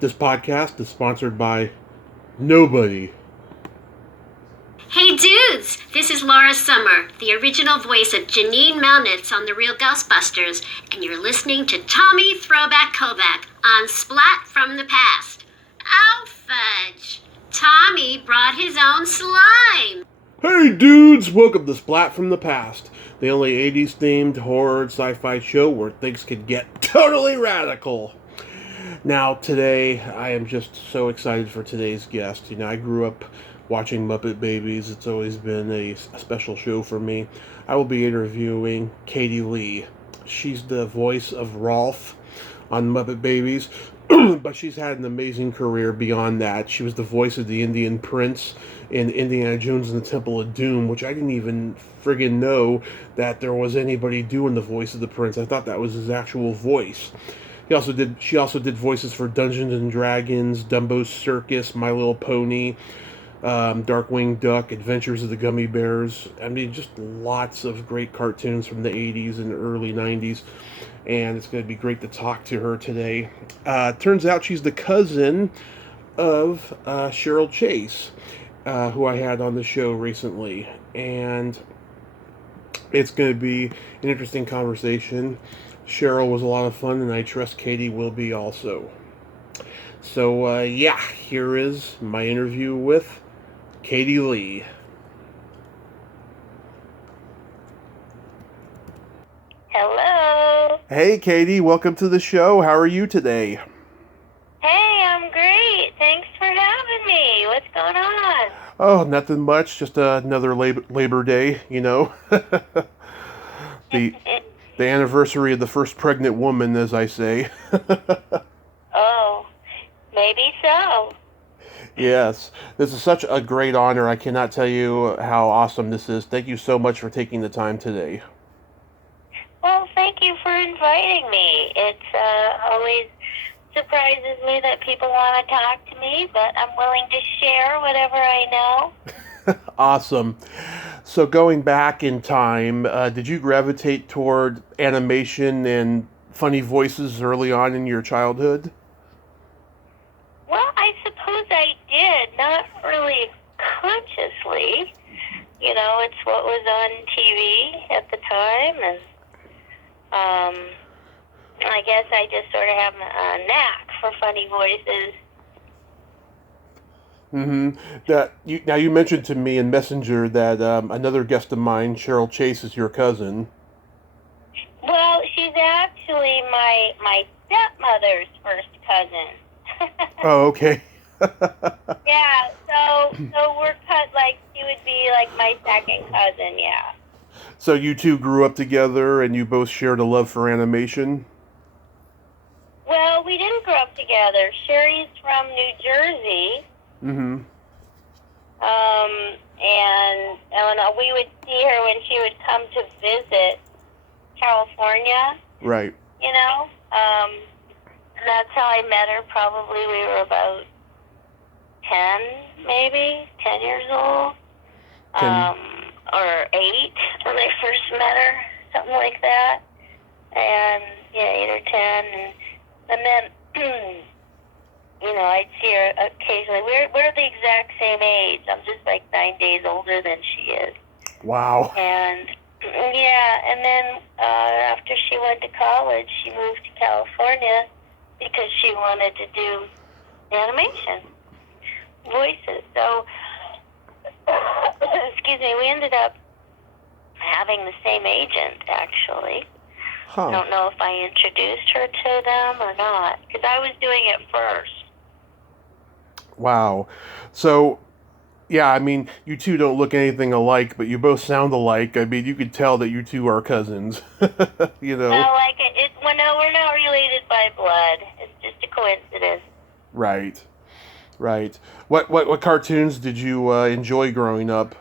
This podcast is sponsored by nobody. Hey dudes, this is Laura Summer, the original voice of Janine Melnitz on The Real Ghostbusters, and you're listening to Tommy Throwback Kovac on Splat from the Past. Oh, fudge. Tommy brought his own slime. Hey dudes, welcome to Splat from the Past, the only 80s themed horror sci-fi show where things could get totally radical. Now today, I am just so excited for today's guest. I grew up watching Muppet Babies. It's always been a special show for me. I will be interviewing Katie Leigh. She's the voice of Rolf on Muppet Babies, but she's had an amazing career beyond that. She was the voice of the Indian Prince in Indiana Jones and the Temple of Doom, which I didn't even friggin' know that there was anybody doing the voice of the prince. I thought that was his actual voice. She also did voices for Dungeons and Dragons, Dumbo's Circus, My Little Pony, Darkwing Duck, Adventures of the Gummy Bears. I mean, just lots of great cartoons from the 80s and early 90s. And it's going to be great to talk to her today. Turns out she's the cousin of Cheryl Chase, who I had on the show recently. And it's going to be an interesting conversation. Cheryl was a lot of fun, and I trust Katie will be also. So, here is my interview with Katie Leigh. Hello. Hey, Katie, welcome to the show. How are you today? Hey, I'm great. Thanks for having me. What's going on? Oh, nothing much. Just another Labor Day, the anniversary of the first pregnant woman, as I say. Oh, maybe so. Yes, this is such a great honor. I cannot tell you how awesome this is. Thank you so much for taking the time today. Well, thank you for inviting me. It always surprises me that people want to talk to me, but I'm willing to share whatever I know. Awesome. So going back in time, did you gravitate toward animation and funny voices early on in your childhood? Well, I suppose I did. Not really consciously. It's what was on TV at the time, and I guess I just sort of have a knack for funny voices. Mm-hmm. Now you mentioned to me in Messenger that another guest of mine, Cheryl Chase, is your cousin. Well, she's actually my stepmother's first cousin. Oh, okay. Yeah, so we're cut like she would be like my second cousin, yeah. So you two grew up together and you both shared a love for animation? Well, we didn't grow up together. Sherry's from New Jersey. Mm-hmm. And we would see her when she would come to visit California. Right. And that's how I met her. Probably we were about 10 years old. 10. Or 8 when I first met her, something like that. And, 8 or 10. And then, I'd see her occasionally. We're the exact same age. I'm just like 9 days older than she is. Wow. And, and then after she went to college, she moved to California because she wanted to do animation, voices. So, excuse me, we ended up having the same agent, actually. Huh. I don't know if I introduced her to them or not, because I was doing it first. Wow. So, yeah, I mean, you two don't look anything alike, but you both sound alike. I mean, you could tell that you two are cousins, No, we're not related by blood. It's just a coincidence. Right. What cartoons did you enjoy growing up?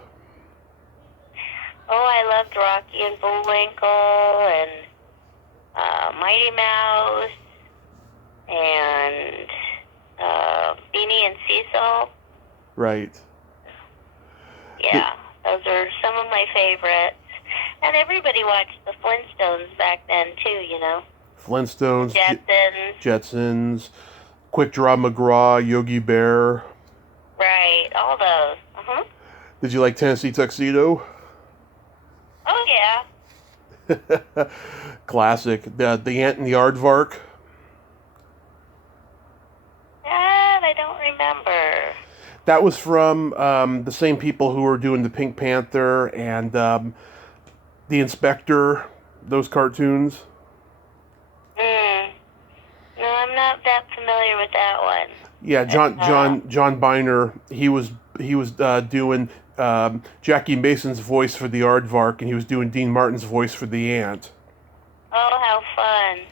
Oh, I loved Rocky and Bullwinkle and Mighty Mouse and Beanie and Cecil. Right. Yeah, those are some of my favorites. And everybody watched the Flintstones back then, too, Flintstones. Jetsons. Jetsons. Quick Draw McGraw, Yogi Bear. Right, all those. Uh-huh. Did you like Tennessee Tuxedo? Oh, yeah. Classic. The Ant and the Aardvark. That I don't remember. That was from the same people who were doing the Pink Panther and the Inspector. Those cartoons. No, I'm not that familiar with that one. Yeah, John Biner. He was doing Jackie Mason's voice for the Aardvark, and he was doing Dean Martin's voice for the Ant. Oh, how fun.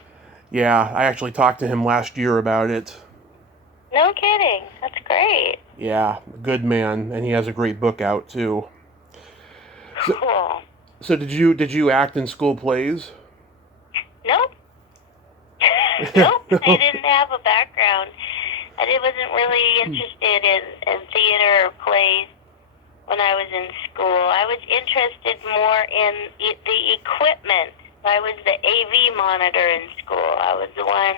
Yeah, I actually talked to him last year about it. No kidding. That's great. Yeah, good man, and he has a great book out too. Cool. So did you act in school plays? Nope. Nope. I didn't have a background. I wasn't really interested in theater or plays when I was in school. I was interested more in the equipment. I was the AV monitor in school. I was the one.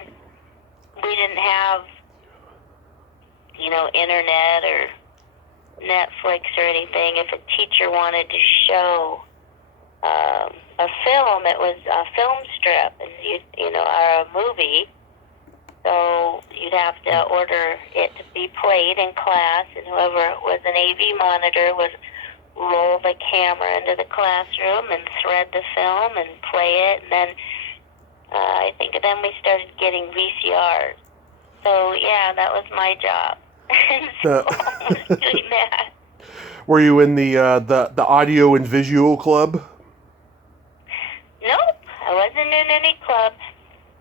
We didn't have, internet or Netflix or anything. If a teacher wanted to show a film, it was a film strip, and or a movie. So you'd have to order it to be played in class, and whoever was an AV monitor would roll the camera into the classroom and thread the film and play it. And then I think then we started getting VCRs. So yeah, that was my job. So I was doing that. Were you in the audio and visual club? Nope, I wasn't in any club.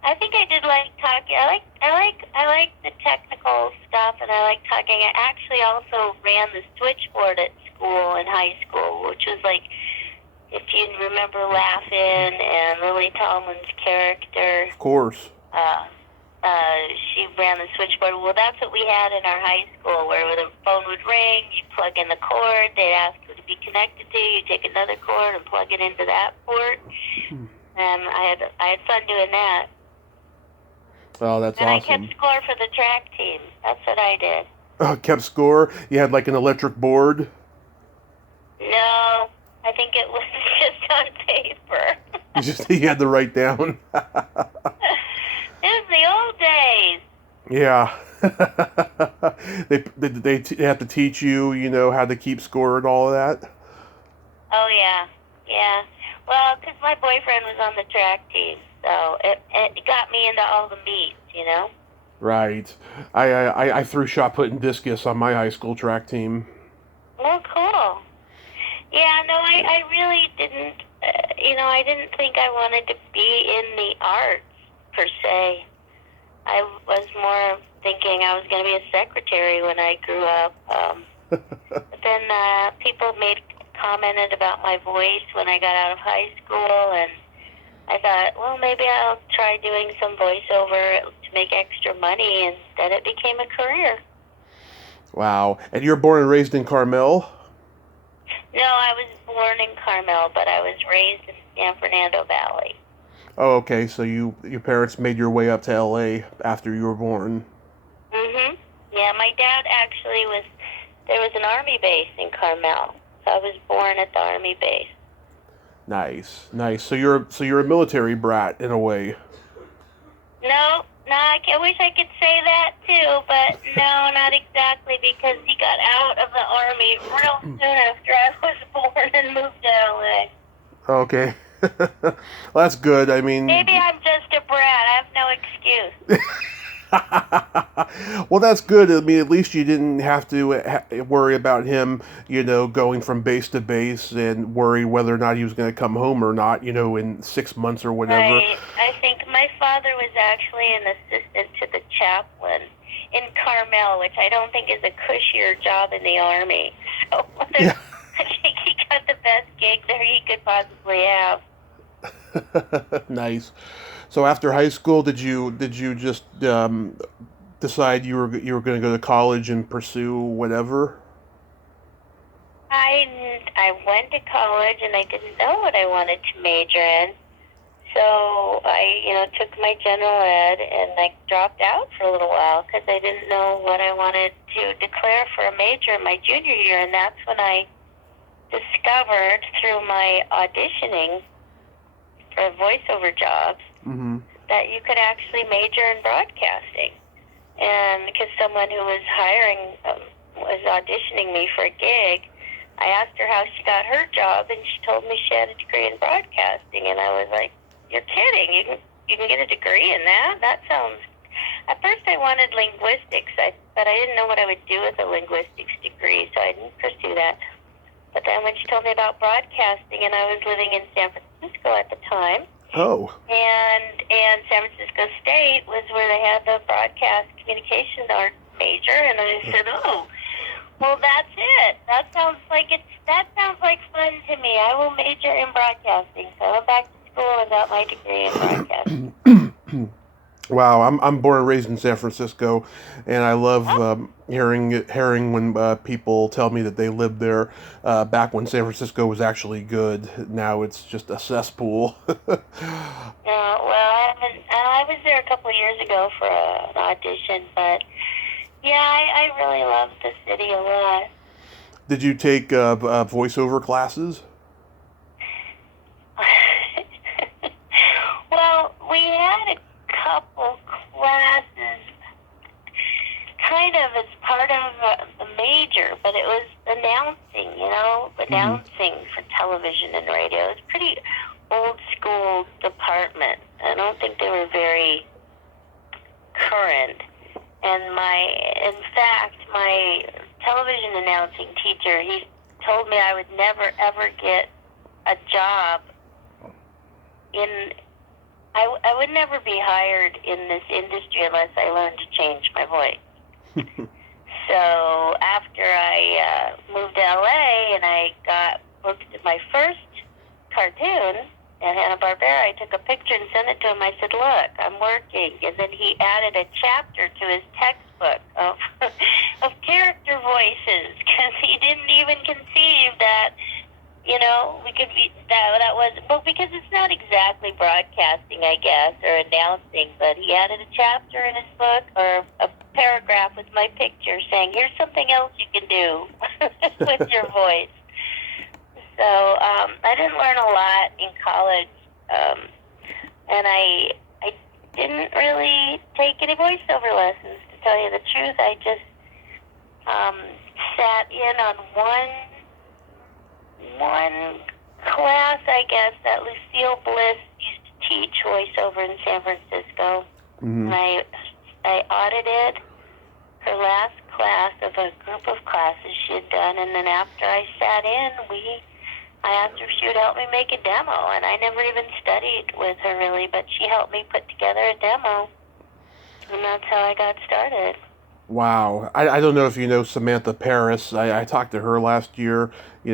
I think I did like talking. I like the technical stuff, and I like talking. I actually also ran the switchboard at school in high school, which was like, if you remember Laugh-In and Lily Tomlin's character. Of course. She ran the switchboard. Well, that's what we had in our high school, where the phone would ring, you plug in the cord, they'd ask who to be connected to, you take another cord and plug it into that port. And I had fun doing that. Oh, that's and awesome. And I kept score for the track team. That's what I did. Oh, kept score? You had like an electric board? No, I think it was just on paper. You had to write down. It was the old days. Yeah. they have to teach you, how to keep score and all of that? Oh, yeah. Yeah. Well, because my boyfriend was on the track team, so it got me into all the meets, Right. I threw shot put and discus on my high school track team. Oh, cool. Yeah, no, I really didn't, I didn't think I wanted to be in the arts, per se. I was more thinking I was going to be a secretary when I grew up. But then people commented about my voice when I got out of high school, and I thought, well, maybe I'll try doing some voiceover to make extra money, and then it became a career. Wow. And you were born and raised in Carmel? No, I was born in Carmel, but I was raised in San Fernando Valley. Oh, okay. So your parents made your way up to L.A. after you were born. Mm-hmm. Yeah, my dad actually there was an army base in Carmel. So I was born at the army base. Nice. So you're a military brat in a way. No, I wish I could say that too, but no, not exactly, because he got out of the army real soon after I was born and moved to LA. Okay. Well, that's good. I mean, maybe I'm just a brat. I have no excuse. Well, that's good. I mean, at least you didn't have to worry about him, going from base to base and worry whether or not he was going to come home or not, in 6 months or whatever. Right. I think my father was actually an assistant to the chaplain in Carmel, which I don't think is a cushier job in the army. So yeah. I think he got the best gig there he could possibly have. Nice. So after high school, did you just decide you were going to go to college and pursue whatever? I went to college and I didn't know what I wanted to major in. So I, took my general ed and I dropped out for a little while because I didn't know what I wanted to declare for a major in my junior year. And that's when I discovered through my auditioning for voiceover jobs that you could actually major in broadcasting. And because someone who was was auditioning me for a gig, I asked her how she got her job, and she told me she had a degree in broadcasting. And I was like, "You're kidding! You can get a degree in that? That sounds..." At first, I wanted linguistics, but I didn't know what I would do with a linguistics degree, so I didn't pursue that. But then when she told me about broadcasting, and I was living in San Francisco at the time, and San Francisco State was where they had the broadcast communication art major, and I said, "Oh, well, that's it. That sounds like fun to me. I will major in broadcasting." So I went back to school and got my degree in broadcasting. Wow, I'm born and raised in San Francisco, and I love hearing when people tell me that they lived there back when San Francisco was actually good. Now it's just a cesspool. Well, I was there a couple of years ago for an audition, but yeah, I really love the city a lot. Did you take voiceover classes? Well, we had a couple classes kind of as part of the major, but it was announcing, announcing for television and radio. It was a pretty old school department. I don't think they were very current. And in fact, my television announcing teacher, he told me I would never ever get a job I would never be hired in this industry unless I learned to change my voice. So after I moved to LA and I got booked at my first cartoon at Hanna-Barbera, I took a picture and sent it to him. I said, "Look, I'm working." And then he added a chapter to his textbook of character voices because he didn't even conceive that we could be that was, well, because it's not exactly broadcasting, I guess, or announcing, but he added a chapter in his book or a paragraph with my picture saying, "Here's something else you can do with your voice." So I didn't learn a lot in college, and I didn't really take any voiceover lessons, to tell you the truth. I just sat in on one class, I guess, that Lucille Bliss used to teach voiceover in San Francisco. And I audited her last class of a group of classes she had done, and then after I sat in, I asked her if she would help me make a demo, and I never even studied with her really, but she helped me put together a demo, and that's how I got started. Wow. I don't know if you know Samantha Paris. I talked to her last year.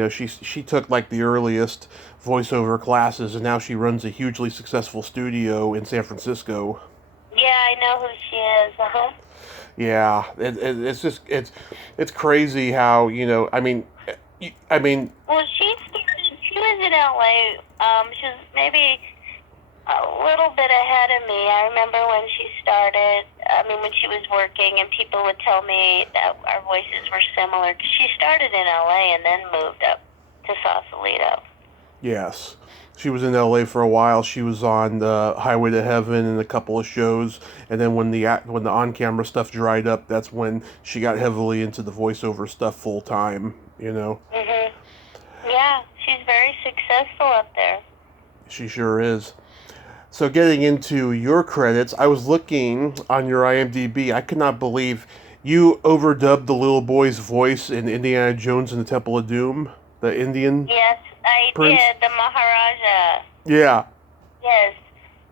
She took like the earliest voiceover classes, and now she runs a hugely successful studio in San Francisco. Yeah, I know who she is. Yeah, it's crazy how I mean. Well, she was in LA. She was maybe a little bit ahead of me. I remember when she started, when she was working, and people would tell me that our voices were similar. She started in LA and then moved up to Sausalito. Yes. She was in LA for a while. She was on the Highway to Heaven and a couple of shows, and then when the on-camera stuff dried up, that's when she got heavily into the voiceover stuff full time, Mhm. Yeah, she's very successful up there. She sure is. So getting into your credits, I was looking on your IMDb. I could not believe you overdubbed the little boy's voice in Indiana Jones and the Temple of Doom, the Indian. Yes, I Prince? did, the Maharaja. Yeah. Yes.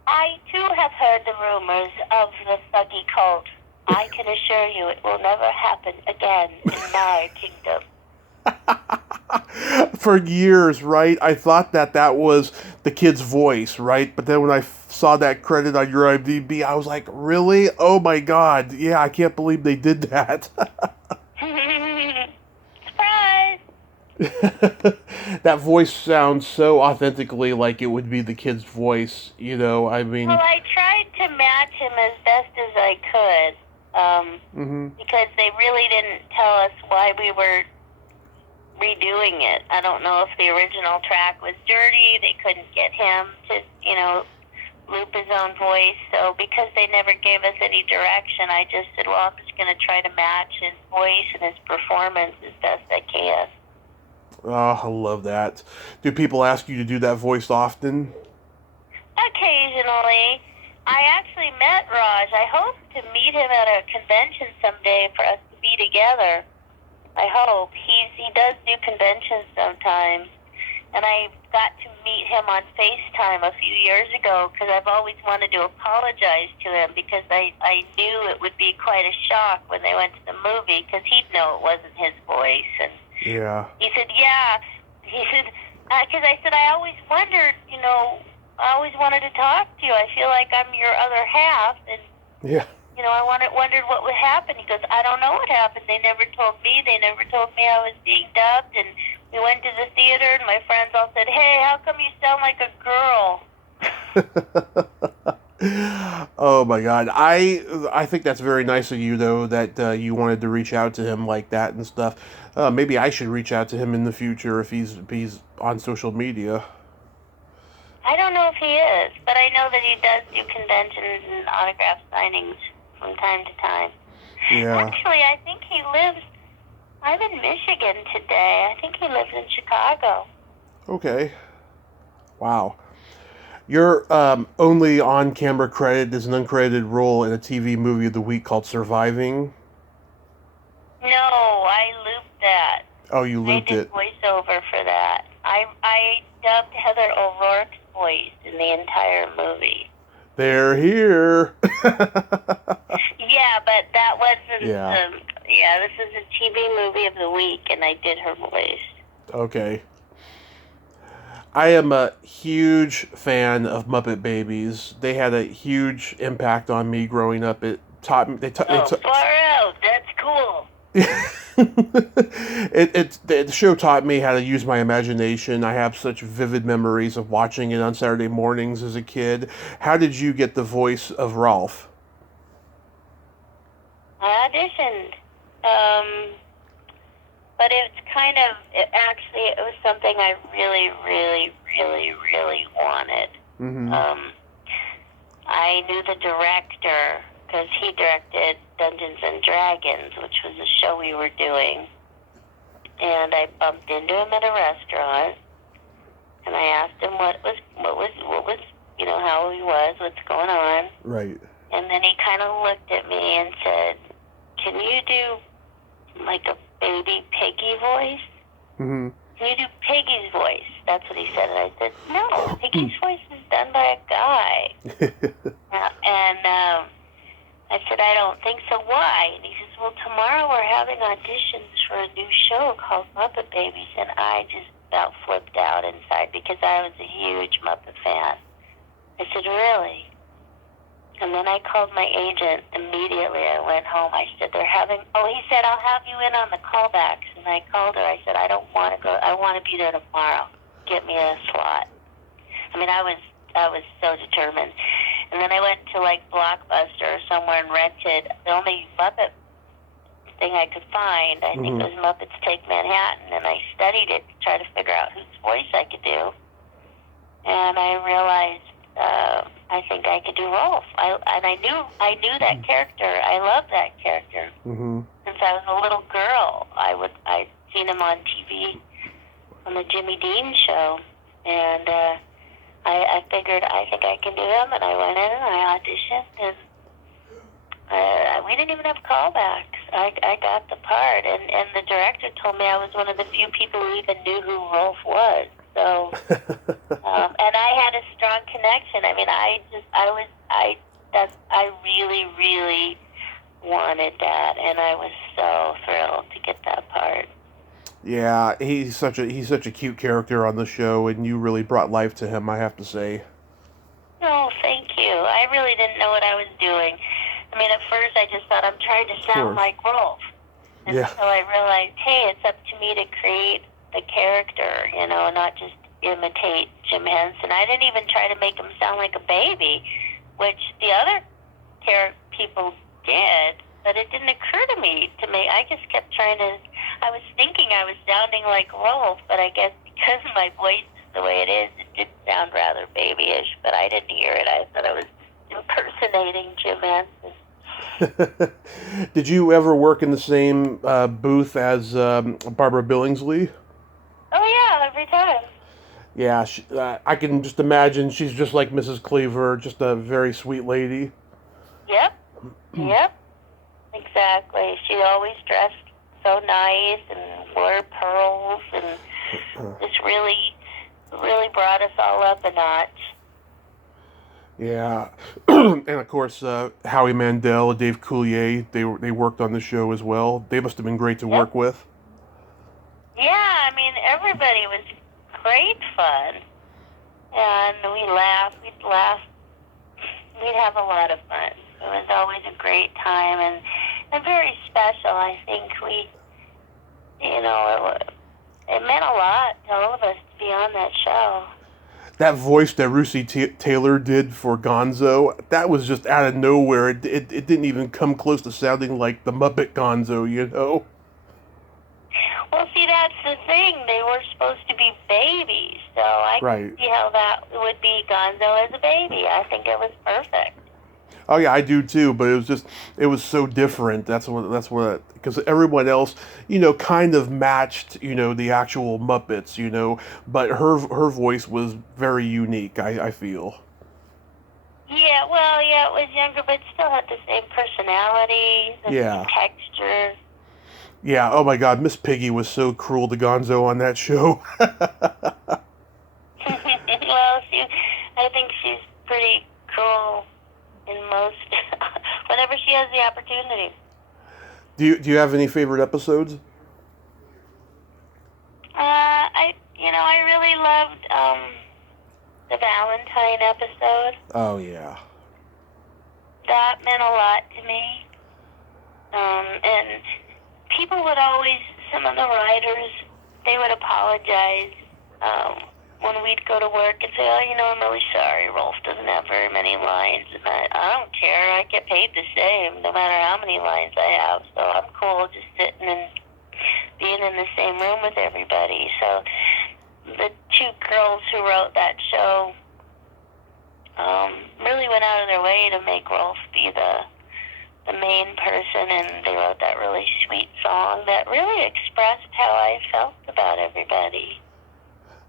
I, too, have heard the rumors of the Thuggy cult. I can assure you it will never happen again in my kingdom. For years, right? I thought that was the kid's voice, right? But then when I saw that credit on your IMDb, I was like, really? Oh my God. Yeah, I can't believe they did that. Surprise! That voice sounds so authentically like it would be the kid's voice, you know, I mean... Well, I tried to match him as best as I could, because they really didn't tell us why we were redoing it. I don't know if the original track was dirty, they couldn't get him to, you know, loop his own voice, so because they never gave us any direction, I just said, well, I'm just going to try to match his voice and his performance as best I can. Oh, I love that. Do people ask you to do that voice often? Occasionally. I actually met Raj. I hope to meet him at a convention someday for us to be together. I hope. He does do conventions sometimes. And I got to meet him on FaceTime a few years ago because I've always wanted to apologize to him because I knew it would be quite a shock when they went to the movie because he'd know it wasn't his voice. And yeah. He said, yeah. He said, because I said, I always wondered, you know, I always wanted to talk to you. I feel like I'm your other half. And, yeah. You know, I wondered what would happen. He goes, I don't know what happened. They never told me. They never told me I was being dubbed. And we went to the theater, and my friends all said, hey, how come you sound like a girl? Oh, my God. I think that's very nice of you, though, that you wanted to reach out to him like that and stuff. Maybe I should reach out to him in the future if he's on social media. I don't know if he is, but I know that he does do conventions and autograph signings from time to time. Yeah. Actually, I think he lives... I'm in Michigan today. I think he lives in Chicago. Okay. Wow. Your only on-camera credit is an uncredited role in a TV movie of the week called Surviving. No, I looped that. Oh, you looped it. I did voiceover for that. I dubbed Heather O'Rourke's voice in the entire movie. They're here. Yeah, but that wasn't... Yeah. This is a TV movie of the week, and I did her voice. Okay. I am a huge fan of Muppet Babies. They had a huge impact on me growing up. It taught me... Far out. That's cool. The show taught me how to use my imagination. I have such vivid memories of watching it on Saturday mornings as a kid. How did you get the voice of Ralph? I auditioned. But it was something I really, really, really, really wanted. Mm-hmm. I knew the director because he directed Dungeons and Dragons, which was a show we were doing. And I bumped into him at a restaurant, and I asked him what was, you know, how he was, what's going on. Right. And then he kind of looked at me and said, "Can you do like a baby Piggy voice? Mm-hmm. Can you do Piggy's voice?" That's what he said. And I said, "No, Piggy's voice is done by a guy." And I said, "I don't think so. Why?" And he says, "Well, tomorrow we're having auditions for a new show called Muppet Babies." And I just about flipped out inside because I was a huge Muppet fan. I said, "Really?" And then I called my agent immediately. I went home. I said, he said, "I'll have you in on the callbacks." And I called her. I said, "I don't want to go. I want to be there tomorrow. Get me a slot." I mean, I was so determined. And then I went to like Blockbuster or somewhere and rented the only Muppet thing I could find. I think it was Muppets Take Manhattan. And I studied it to try to figure out whose voice I could do. And I realized I think I could do Rolf. I knew that character. I loved that character. Mm-hmm. Since I was a little girl, I'd seen him on TV on the Jimmy Dean show, and I figured I think I can do him. And I went in and I auditioned, and we didn't even have callbacks. I got the part, and the director told me I was one of the few people who even knew who Rolf was. So, and I had a strong connection. I mean, I really, really wanted that, and I was so thrilled to get that part. Yeah, he's such a cute character on the show, and you really brought life to him, I have to say. Oh, thank you. I really didn't know what I was doing. I mean, at first I just thought I'm trying to sound like Rolf. And so I realized, hey, it's up to me to create the character, not just imitate Jim Henson. I didn't even try to make him sound like a baby, which the other people did, but it didn't occur to me to make. I just kept trying to. I was thinking I was sounding like Rolf, but I guess because my voice is the way it is, it did sound rather babyish. But I didn't hear it. I thought I was impersonating Jim Henson. Did you ever work in the same booth as Barbara Billingsley? Oh yeah, every time. Yeah, I can just imagine she's just like Mrs. Cleaver, just a very sweet lady. Yep. Yep. Exactly. She always dressed so nice and wore pearls and just really, really brought us all up a notch. Yeah, and of course Howie Mandel, Dave Coulier, they worked on the show as well. They must have been great to work with. Yeah, I mean everybody was great fun, and we'd have a lot of fun. It was always a great time and very special. I think it meant a lot to all of us to be on that show. That voice that Russi Taylor did for Gonzo, that was just out of nowhere. It didn't even come close to sounding like the Muppet Gonzo, Well, see, that's the thing. They were supposed to be babies, so I could see how that would be Gonzo as a baby. I think it was perfect. Oh yeah, I do too. But it was so different. That's what because everyone else, kind of matched, the actual Muppets, but her voice was very unique. I feel. Yeah, well, yeah, it was younger, but still had the same personality, the same texture. Yeah. Oh my God, Miss Piggy was so cruel to Gonzo on that show. Well, I think she's pretty cruel in most, whenever she has the opportunity. Do you have any favorite episodes? I really loved the Valentine episode. Oh yeah. That meant a lot to me. And people would always, some of the writers, they would apologize when we'd go to work and say, I'm really sorry, Rolf doesn't have very many lines. And I don't care, I get paid the same, no matter how many lines I have. So I'm cool just sitting and being in the same room with everybody. So the two girls who wrote that show really went out of their way to make Rolf be the main person, and they wrote that really sweet song that really expressed how I felt about everybody.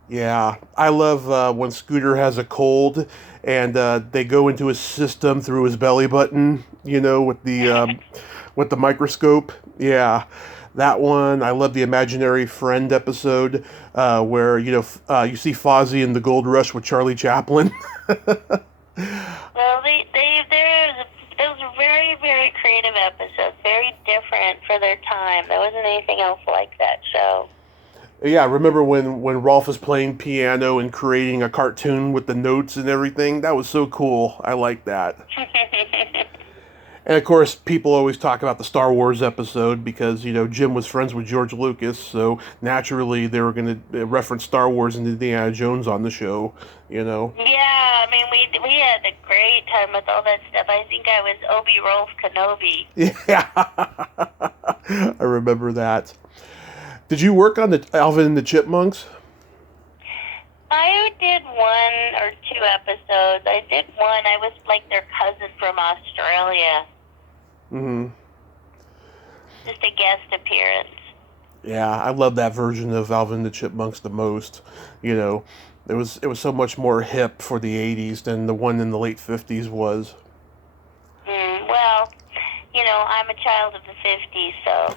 Yeah, I love when Scooter has a cold and they go into his system through his belly button, with the microscope. Yeah, that one. I love the Imaginary Friend episode where you see Fozzie in the Gold Rush with Charlie Chaplin. Well, it was a very, very creative episode, very different for their time. There wasn't anything else like that show. Yeah, I remember when Rolf was playing piano and creating a cartoon with the notes and everything. That was so cool. I like that. And of course, people always talk about the Star Wars episode because, Jim was friends with George Lucas, so naturally they were going to reference Star Wars and Indiana Jones on the show, Yeah, I mean, we had a great time with all that stuff. I think I was Obi Rolf Kenobi. Yeah, I remember that. Did you work on the Alvin and the Chipmunks? I did 1 or 2 episodes. I did one. I was like their cousin from Australia. Mm-hmm. Just a guest appearance. Yeah, I love that version of Alvin and the Chipmunks the most. It was so much more hip for the 80s than the one in the late 50s was. Well, I'm a child of the 50s, so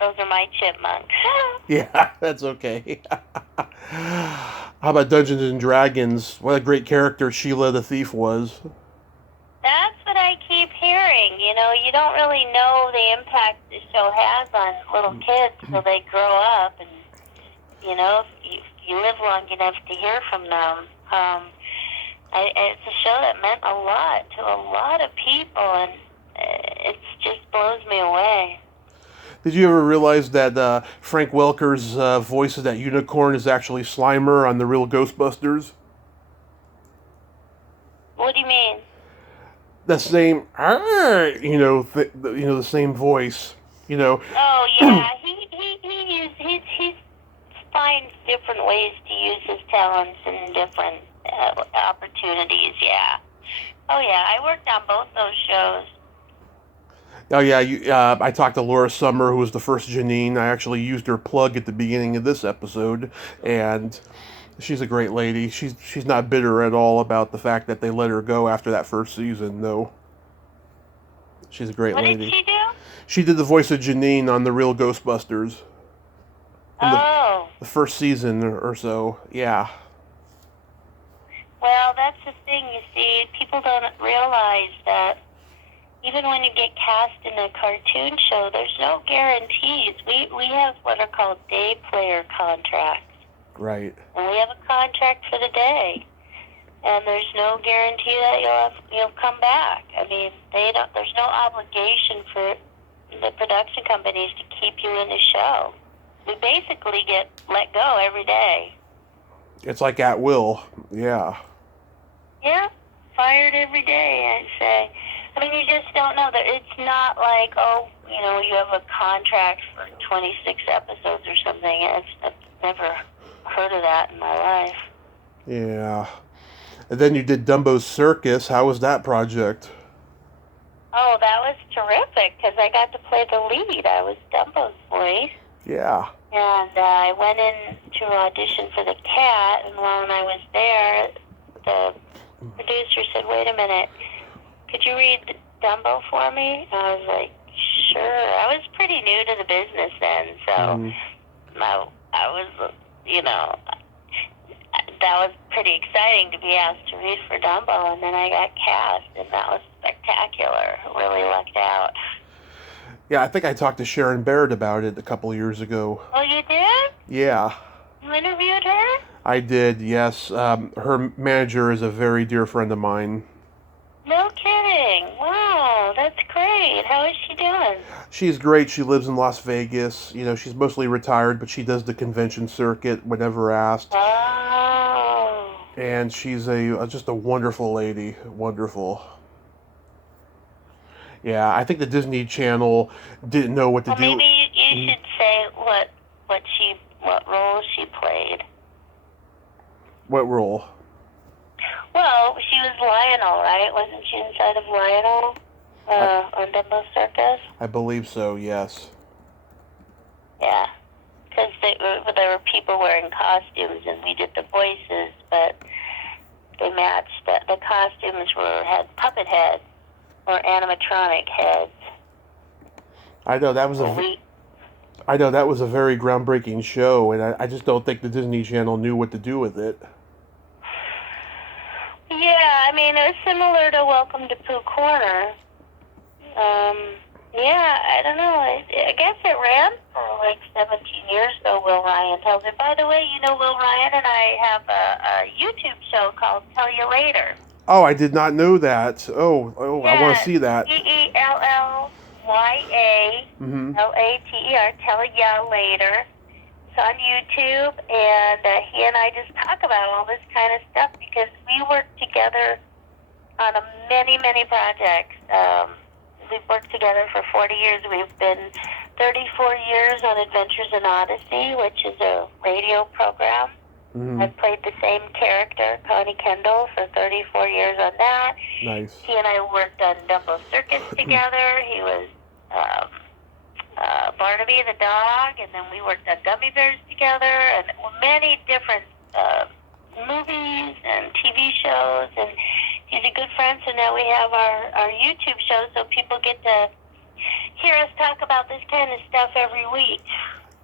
those are my chipmunks. Yeah, that's okay. How about Dungeons and Dragons? What a great character Sheila the Thief was. That's what I keep hearing. You don't really know the impact the show has on little kids till they grow up, and if you live long enough to hear from them. It's a show that meant a lot to a lot of people, and it just blows me away. Did you ever realize that Frank Welker's voice of that unicorn is actually Slimer on the real Ghostbusters? What do you mean? The same, the same voice, Oh yeah, he finds different ways to use his talents in different opportunities. Yeah. Oh yeah, I worked on both those shows. Oh yeah, I talked to Laura Summer, who was the first Janine. I actually used her plug at the beginning of this episode, and she's a great lady. She's not bitter at all about the fact that they let her go after that first season. No, she's a great lady. What did she do? She did the voice of Janine on the real Ghostbusters. Oh. The first season or so. Yeah. Well, that's the thing. You see, people don't realize that. Even when you get cast in a cartoon show, there's no guarantees. We have what are called day player contracts. Right. And we have a contract for the day. And there's no guarantee that you'll come back. I mean, there's no obligation for the production companies to keep you in the show. We basically get let go every day. It's like at will. Yeah. Yeah. Fired every day, I'd say. I mean, you just don't know that it's not like, you have a contract for 26 episodes or something. I've never heard of that in my life. Yeah. And then you did Dumbo's Circus. How was that project? Oh, that was terrific because I got to play the lead. I was Dumbo's voice. Yeah. And I went in to audition for the cat, and when I was there, the producer said, "Wait a minute. Could you read Dumbo for me?" And I was like, sure. I was pretty new to the business then, so I was, that was pretty exciting to be asked to read for Dumbo, and then I got cast, and that was spectacular. Really lucked out. Yeah, I think I talked to Sharon Barrett about it a couple of years ago. Oh, you did? Yeah. You interviewed her? I did, yes. Her manager is a very dear friend of mine. No kidding. Wow, that's great. How is she doing? She's great. She lives in Las Vegas. She's mostly retired, but she does the convention circuit whenever asked. Oh. And she's just a wonderful lady. Wonderful. Yeah, I think the Disney Channel didn't know what to do. Maybe you should say what role she played. What role? Well, she was Lionel, right? Wasn't she inside of Lionel on Dumbo Circus? I believe so, yes. Yeah, because there were people wearing costumes, and we did the voices, but they matched. The costumes had puppet heads or animatronic heads. I know that was a very groundbreaking show, and I just don't think the Disney Channel knew what to do with it. Yeah, I mean, it was similar to Welcome to Pooh Corner. Yeah, I don't know. I guess it ran for like 17 years, though, Will Ryan tells it. By the way, Will Ryan and I have a YouTube show called Tell You Later. Oh, I did not know that. Oh, yeah, I want to see that. TELLYALATER, Tell Ya Later. It's on YouTube, and he and I just talk about all this kind of stuff because we work together on many, many projects. We've worked together for 40 years. We've been 34 years on Adventures in Odyssey, which is a radio program. Mm-hmm. I've played the same character, Connie Kendall, for 34 years on that. Nice. He and I worked on Dumbo Circus together. He was Barnaby the dog, and then we worked on Gummy Bears together, and many different movies and TV shows, and he's a good friend, so now we have our YouTube show, so people get to hear us talk about this kind of stuff every week.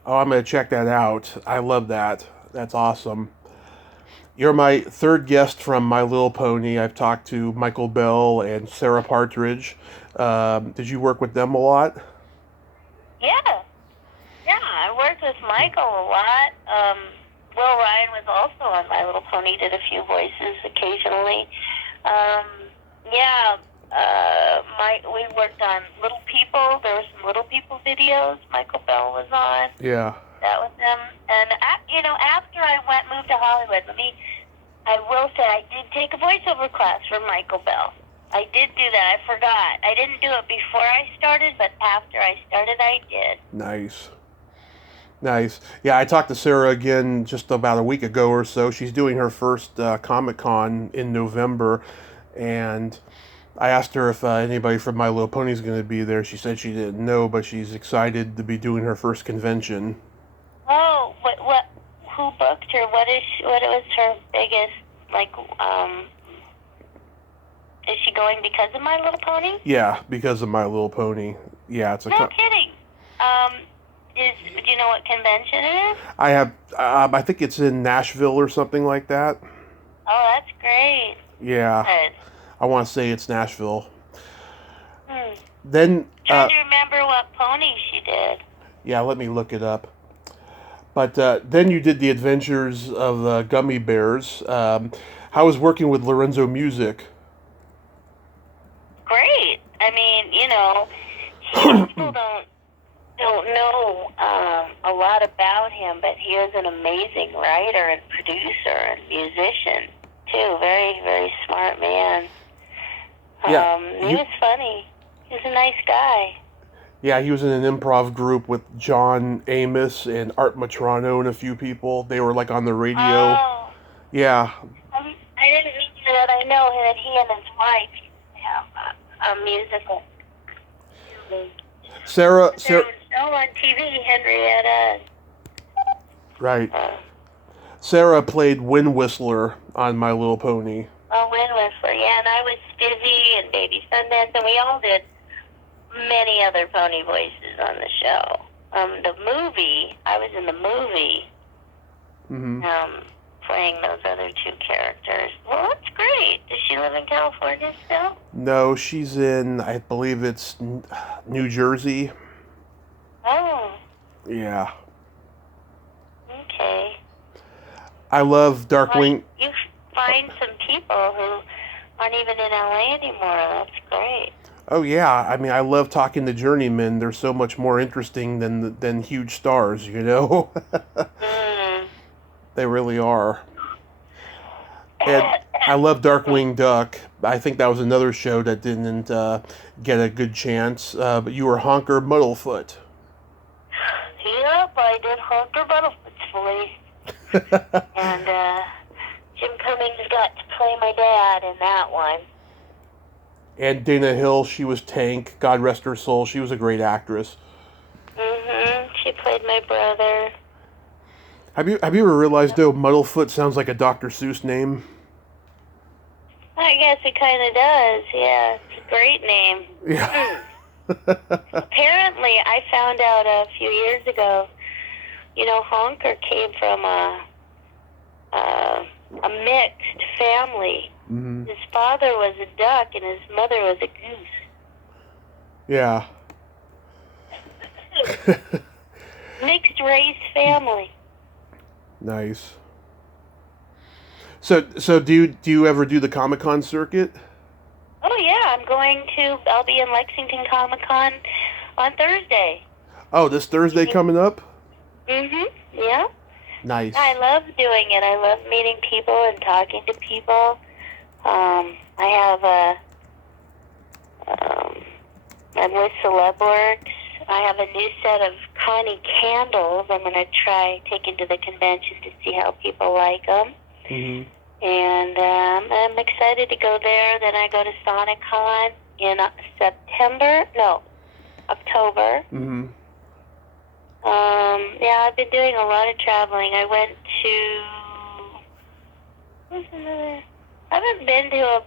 Oh, I'm going to check that out. I love that. That's awesome. You're my third guest from My Little Pony. I've talked to Michael Bell and Sarah Partridge. Did you work with them a lot? Yeah, I worked with Michael a lot. Will Ryan was also on My Little Pony, did a few voices occasionally. Yeah, we worked on Little People. There were some Little People videos Michael Bell was on. Yeah. That was them. And, after I moved to Hollywood, I will say I did take a voiceover class from Michael Bell. I did do that. I forgot. I didn't do it before I started, but after I started, I did. Nice. Yeah, I talked to Sarah again just about a week ago or so. She's doing her first Comic-Con in November, and I asked her if anybody from My Little Pony is going to be there. She said she didn't know, but she's excited to be doing her first convention. Oh, who booked her? What was her biggest, is she going because of My Little Pony? Yeah, because of My Little Pony. Yeah, it's a... No kidding. Do you know what convention it is? I think it's in Nashville or something like that. Oh, that's great. Yeah. Good. I want to say it's Nashville. Hmm. Then... Trying to remember what pony she did. Yeah, let me look it up. But then you did the Adventures of the Gummy Bears. How was working with Lorenzo Music? Great. I mean, people don't know a lot about him, but he is an amazing writer and producer and musician too. Very, very smart man. Yeah, he was funny. He was a nice guy. Yeah, he was in an improv group with John Amos and Art Matrano and a few people. They were like on the radio. Oh. Yeah. I didn't know that. I know that he and his wife have a musical. Sarah. There was a show on TV, Henrietta. Right. Sarah played Wind Whistler on My Little Pony. Oh, Wind Whistler, yeah, and I was Spizzy and Baby Sundance, and we all did many other pony voices on the show. The movie, I was in the movie, playing those other two characters. Well, that's great. Does she live in California still? No, she's in, I believe it's New Jersey. Oh. Yeah. Okay. I love Darkwing. You find some people who aren't even in LA anymore. That's great. Oh yeah, I mean I love talking to journeymen. They're so much more interesting than huge stars, They really are. And I love Darkwing Duck. I think that was another show that didn't get a good chance. But you were Honker Muddlefoot. Yep, I did Honker Muddlefoot's voice. And Jim Cummings got to play my dad in that one. And Dana Hill, she was Tank. God rest her soul. She was a great actress. She played my brother. Have you ever realized though Muddlefoot sounds like a Dr. Seuss name? I guess it kind of does. Yeah, it's a great name. Yeah. Apparently, I found out a few years ago. Honker came from a mixed family. Mm-hmm. His father was a duck and his mother was a goose. Yeah. Mixed race family. Nice. So do you ever do the Comic-Con circuit? Oh yeah, I'll be in Lexington Comic-Con on Thursday. Oh, this Thursday coming up? Yeah. Nice. I love doing it. I love meeting people and talking to people. I'm with Celebworks. I have a new set of Connie candles I'm going to try taking to the convention to see how people like them. Mm-hmm. And I'm excited to go there. Then I go to SonicCon in October. Mm-hmm. Yeah, I've been doing a lot of traveling. I went to... I haven't been to a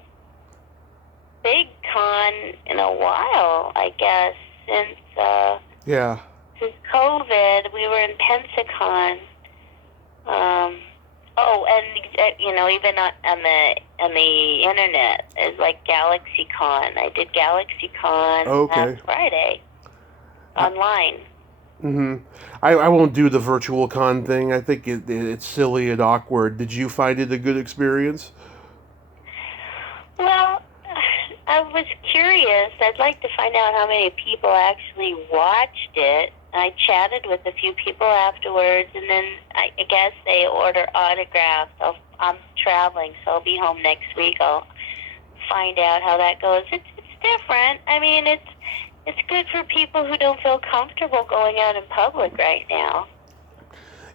big con in a while, I guess, since COVID. We were in Pensacon. Even on the internet, it's like GalaxyCon. I did GalaxyCon last Friday online. Mm-hmm. I won't do the virtual con thing. I think it's silly and awkward. Did you find it a good experience? Well, I was curious curious. I'd like to find out how many people actually watched it. I chatted with a few people afterwards, and then I guess they order autographs. I'm traveling, so I'll be home next week. I'll find out how that goes. It's different. I mean, it's good for people who don't feel comfortable going out in public right now.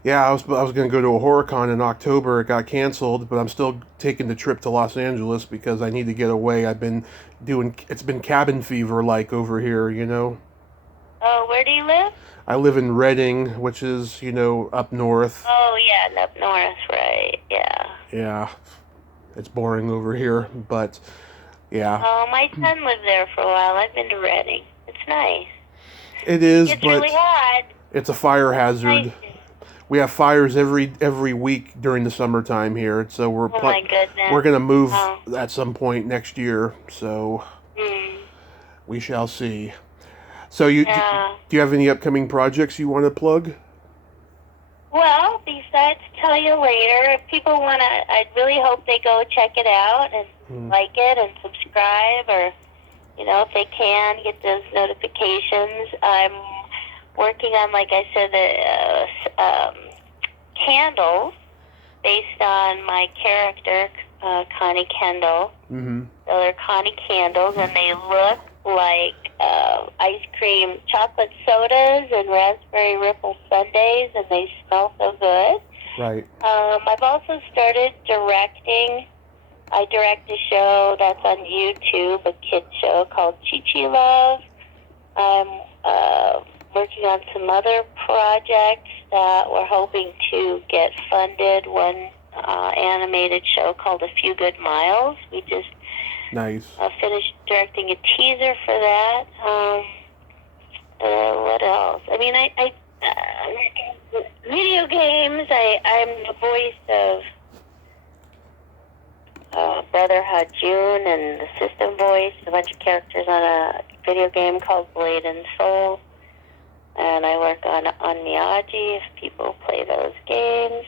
Yeah, I was going to go to a horror con in October. It got canceled, but I'm still taking the trip to Los Angeles because I need to get away. It's been cabin fever like over here, you know. Oh, where do you live? I live in Redding, which is, up north. Oh, yeah, up north, right, yeah. Yeah, it's boring over here, but yeah. Oh, my son lived there for a while. I've been to Redding. It's nice. It is, it's but really hot. It's a fire hazard. Nice. We have fires every week during the summertime here, so we're my goodness. we're gonna move at some point next year. So Mm. we shall see. So do you have any upcoming projects you want to plug? Well, besides Tell You Later, if people want to, I really hope they go check it out and like it and subscribe, or, if they can, get those notifications. I'm working on, like I said, the candles based on my character, Connie Kendall. Mm-hmm. So they're Connie candles, and they look like ice cream chocolate sodas and raspberry ripple sundaes, and they smell so good. Right. I've also started directing. I direct a show that's on YouTube, a kids show called Chi Chi Love. I'm working on some other projects that we're hoping to get funded. One animated show called A Few Good Miles. We just nice. Finished directing a teaser for that. What else? I mean, I video games. I'm the voice of Brotherhood June and the system voice, a bunch of characters on a video game called Blade and Soul. And I work on Miyagi if people play those games.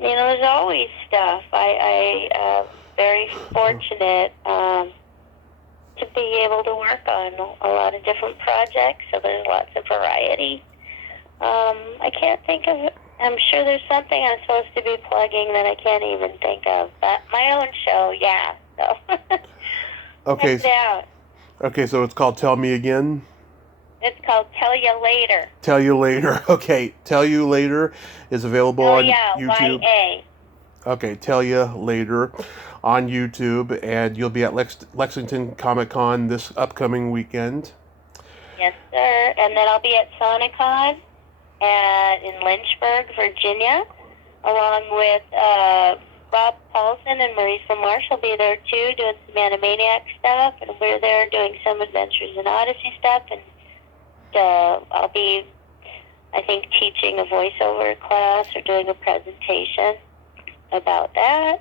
There's always stuff. I am very fortunate to be able to work on a lot of different projects, so there's lots of variety. I can't think of it. I'm sure there's something I'm supposed to be plugging that I can't even think of. But my own show, yeah. So Okay. Check it out. Okay, so it's called Tell Me Again? It's called Tell You Later. Tell You Later. Okay, Tell You Later is available on YouTube. Y-A. Okay, Tell You Later on YouTube, and you'll be at Lexington Comic Con this upcoming weekend. Yes, sir. And then I'll be at Sonicon in Lynchburg, Virginia, along with Rob Paulson and Marisa Marsh will be there too, doing some Animaniac stuff, and we're there doing some Adventures in Odyssey stuff, and I'll be, I think, teaching a voiceover class or doing a presentation about that.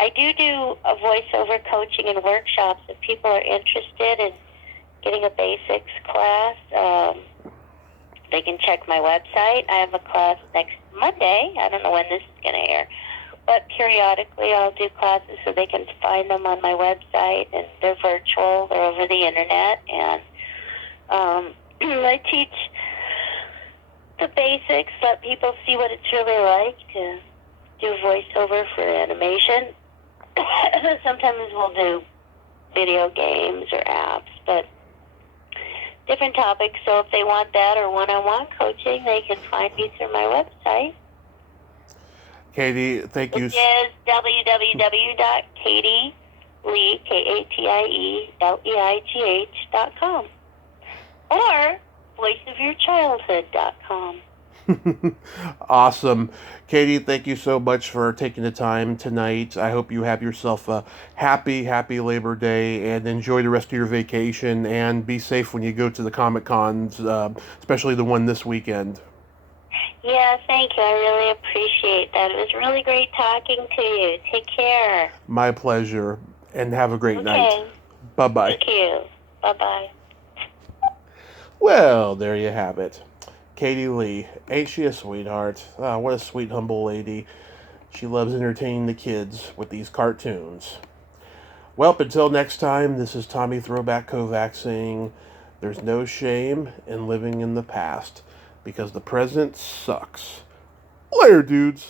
I do a voiceover coaching and workshops if people are interested in getting a basics class. They can check my website. I have a class next Monday. I don't know when this is going to air. But periodically I'll do classes so they can find them on my website. And they're virtual. They're over the internet. And I teach the basics, let people see what it's really like to do voiceover for animation. Sometimes we'll do video games or apps, but different topics. So if they want that or one-on-one coaching, they can find me through my website. Katie, thank you. Which is www.katielee, KatieLeigh.com, or voiceofyourchildhood.com. Awesome. Katie, thank you so much for taking the time tonight. I hope you have yourself a happy Labor Day and enjoy the rest of your vacation, and be safe when you go to the Comic Cons, especially the one this weekend. Yeah, thank you. I really appreciate that. It was really great talking to you. Take care. My pleasure, and have a great night. Bye-bye. Thank you. Bye-bye. Well, there you have it. Katie Leigh. Ain't she a sweetheart? Ah, what a sweet, humble lady. She loves entertaining the kids with these cartoons. Well, until next time, this is Tommy Throwback Kovac saying there's no shame in living in the past because the present sucks. Later, dudes.